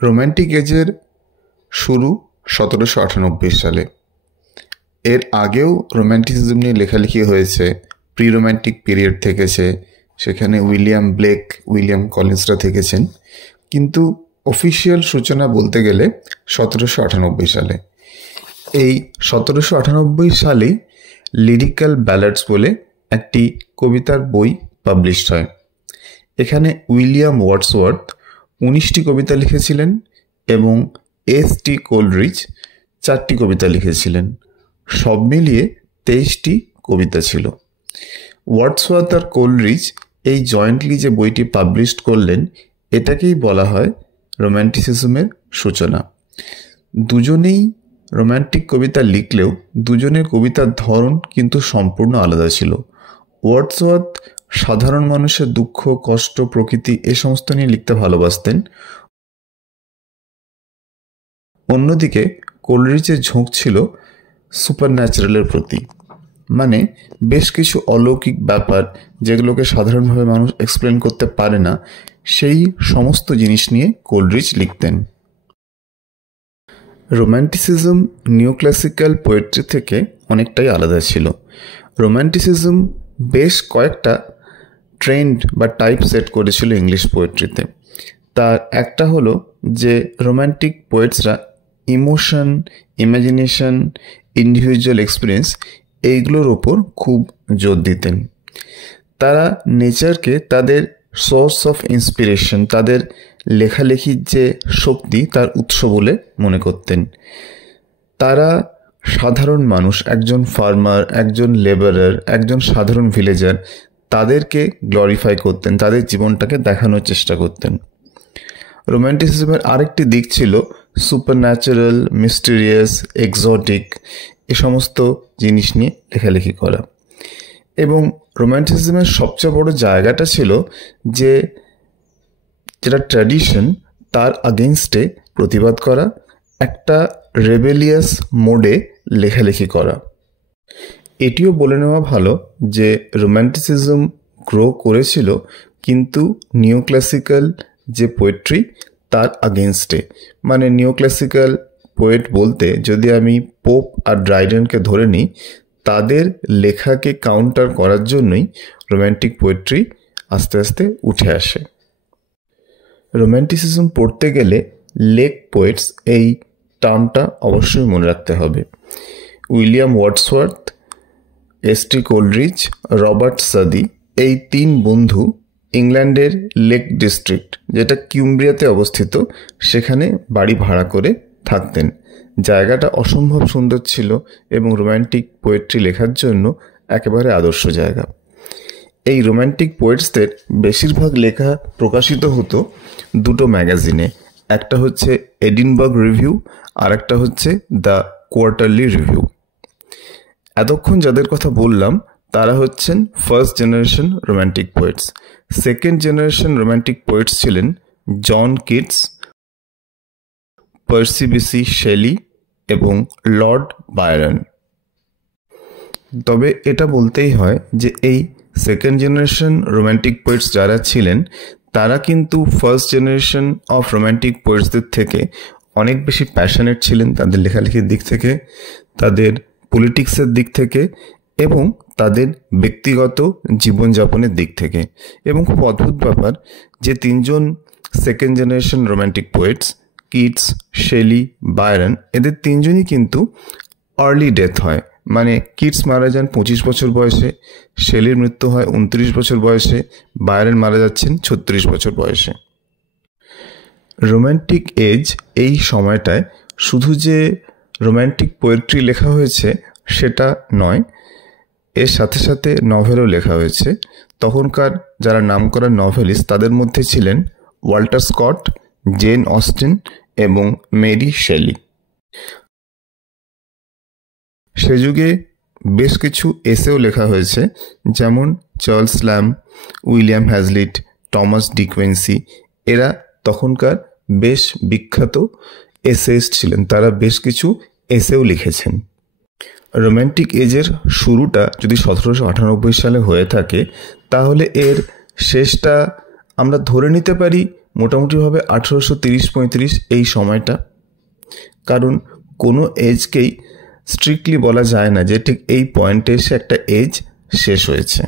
Romantic এজের শুরু 1798 সালে। এর আগেও রোম্যান্টিসিজম নিয়ে লেখালেখি হয়েছে, প্রি রোম্যান্টিক পিরিয়ড থেকেছে, সেখানে উইলিয়াম ব্লেক, উইলিয়াম কলিন্সরা থেকেছেন, কিন্তু অফিসিয়াল সূচনা বলতে গেলে 1798 সালে। এই 1798 সালেই লিরিক্যাল ব্যালাডস বলে একটি কবিতার বই পাবলিশড হয়। এখানে উইলিয়াম ওয়ার্ডসওয়ার্থ 19টি কবিতা লিখেছিলেন এবং এস.টি. কোলরিজ 4টি কবিতা লিখেছিলেন। সব মিলিয়ে 23টি কবিতা ছিল। ওয়ার্ডসওয়ার্থ আর কোলরিজ এই জয়েন্টলি যে বইটি পাবলিশড করলেন, এটাকেই বলা হয় রোম্যান্টিসিজমের সূচনা। দুজনেই রোম্যান্টিক কবিতা লিখলেও দুজনের কবিতার ধরন কিন্তু সম্পূর্ণ আলাদা ছিল। ওয়ার্ডসওয়ার্থ সাধারণ মানুষের দুঃখ, কষ্ট, প্রকৃতি এ সমস্ত নিয়ে লিখতে ভালোবাসতেন। অন্যদিকে কোলরিজের ঝোঁক ছিল সুপারন্যাচারালের প্রতি, মানে বেশ কিছু অলৌকিক ব্যাপার যেগুলোকে সাধারণভাবে মানুষ এক্সপ্লেন করতে পারে না, সেই সমস্ত জিনিস নিয়ে কোলরিজ লিখতেন। রোম্যান্টিসিজম নিওক্লাসিক্যাল পোয়েট্রি থেকে অনেকটাই আলাদা ছিল। রোম্যান্টিসিজম বেশ কয়েকটা ট্রেন্ড বা টাইপ সেট করেছিল ইংলিশ পোয়েট্রিতে। তার একটা হলো যে রোম্যান্টিক পোয়েটসরা ইমোশন, ইমাজিনেশন, ইন্ডিভিজুয়াল এক্সপিরিয়েন্স এইগুলোর ওপর খুব জোর দিতেন। তারা নেচারকে তাদের সোর্স অফ ইন্সপিরেশন, তাদের লেখালেখির যে শক্তি তার উৎস বলে মনে করতেন। তারা সাধারণ মানুষ, একজন ফার্মার, একজন লেবারার, একজন সাধারণ ভিলেজার, তাদেরকে গ্লোরিফাই করতেন, তাদের জীবনটাকে দেখানোর চেষ্টা করতেন। রোম্যান্টিসিজমের আরেকটি দিক ছিল সুপারন্যাচারাল, মিস্টেরিয়াস, এক্সোটিক এ সমস্ত জিনিস নিয়ে লেখালেখি করা। এবং রোম্যান্টিসিজমের সবচেয়ে বড় জায়গাটা ছিল যে যেটা ট্র্যাডিশন তার আগেনস্টে প্রতিবাদ করা, একটা রেবেলিয়াস মোডে লেখালেখি করা। এটিও বলে নেওয়া ভালো যে রোম্যান্টিসিজম গ্রো করেছিল কিন্তু নিওক্লাসিক্যাল যে পোয়েট্রি তার আগেনস্টে। মানে নিওক্লাসিক্যাল পোয়েট বলতে যদি আমি পোপ আর ড্রাইডেনকে ধরে নিই, তাদের লেখাকে কাউন্টার করার জন্যই রোম্যান্টিক পোয়েট্রি আস্তে আস্তে উঠে আসে। রোম্যান্টিসিজম পড়তে গেলে লেক পোয়েটস এই টার্মটা অবশ্যই মনে রাখতে হবে। William Wordsworth, S T. Coleridge, Robert সাদি এই 3 বন্ধু ইংল্যান্ডের লেক ডিস্ট্রিক্ট, যেটা কিউম্ব্রিয়াতে অবস্থিত, সেখানে বাড়ি ভাড়া করে থাকতেন। জায়গাটা অসম্ভব সুন্দর ছিল এবং রোম্যান্টিক পোয়েট্রি লেখার জন্য একেবারে আদর্শ জায়গা। এই রোম্যান্টিক পোয়েটসদের বেশিরভাগ লেখা প্রকাশিত হতো 2টো ম্যাগাজিনে, একটা হচ্ছে এডিনবার্গ রিভিউ আর একটা হচ্ছে দ্য কোয়ার্টারলি রিভিউ। এতক্ষণ যাদের কথা বললাম তারা হচ্ছেন first generation romantic poets. Second generation romantic poets ছিলেন John Keats, Percy Bysshe Shelley এবং লর্ড বায়রন। তবে এটা বলতেই হয় যে এই সেকেন্ড জেনারেশন রোম্যান্টিক পোয়েটস যারা ছিলেন তারা কিন্তু ফার্স্ট জেনারেশন অফ রোম্যান্টিক পোয়েটসদের থেকে অনেক বেশি প্যাশনেট ছিলেন তাদের লেখালেখির দিক থেকে, তাদের পলিটিক্সের দিক থেকে এবং তাদের ব্যক্তিগত জীবনযাপনের দিক থেকে। এবং খুব অদ্ভুত ব্যাপার যে 3জন second generation romantic poets, Keats, Shelley, Byron, এদের 3জনই কিন্তু আর্লি ডেথ হয়। মানে কিটস মারা যান 25 বছর বয়সে, শেলির মৃত্যু হয় 29 বছর বয়সে, বায়রন মারা যাচ্ছেন 36 বছর বয়সে। রোম্যান্টিক এজ এই সময়টায় শুধু যে রোম্যান্টিক পোয়েট্রি লেখা হয়েছে সেটা নয়, এর সাথে সাথে নভেলও লেখা হয়েছে। তখনকার যারা নামকরা নভেলিস্ট তাদের মধ্যে ছিলেন ওয়াল্টার স্কট, জেন অস্টিন এবং মেরি শেলি। সে যুগে বেশ কিছু এসেও লেখা হয়েছে, যেমন চার্লস ল্যাম্ব, উইলিয়াম হ্যাজলিট, টমাস ডিকুয়েন্সি, এরা তখনকার বেশ বিখ্যাত এসেইস্ট ছিলেন, তারা বেশ কিছু এসেও লিখেছেন। রোম্যান্টিক এজের শুরুটা যদি 1798 সালে হয়ে থাকে, তাহলে এর শেষটা আমরা ধরে নিতে পারি মোটামুটিভাবে 1830-35 এই সময়টা, কারণ কোনো এজকেই স্ট্রিক্টলি বলা যায় না যে ঠিক এই পয়েন্টে এসে একটা এজ শেষ হয়েছে।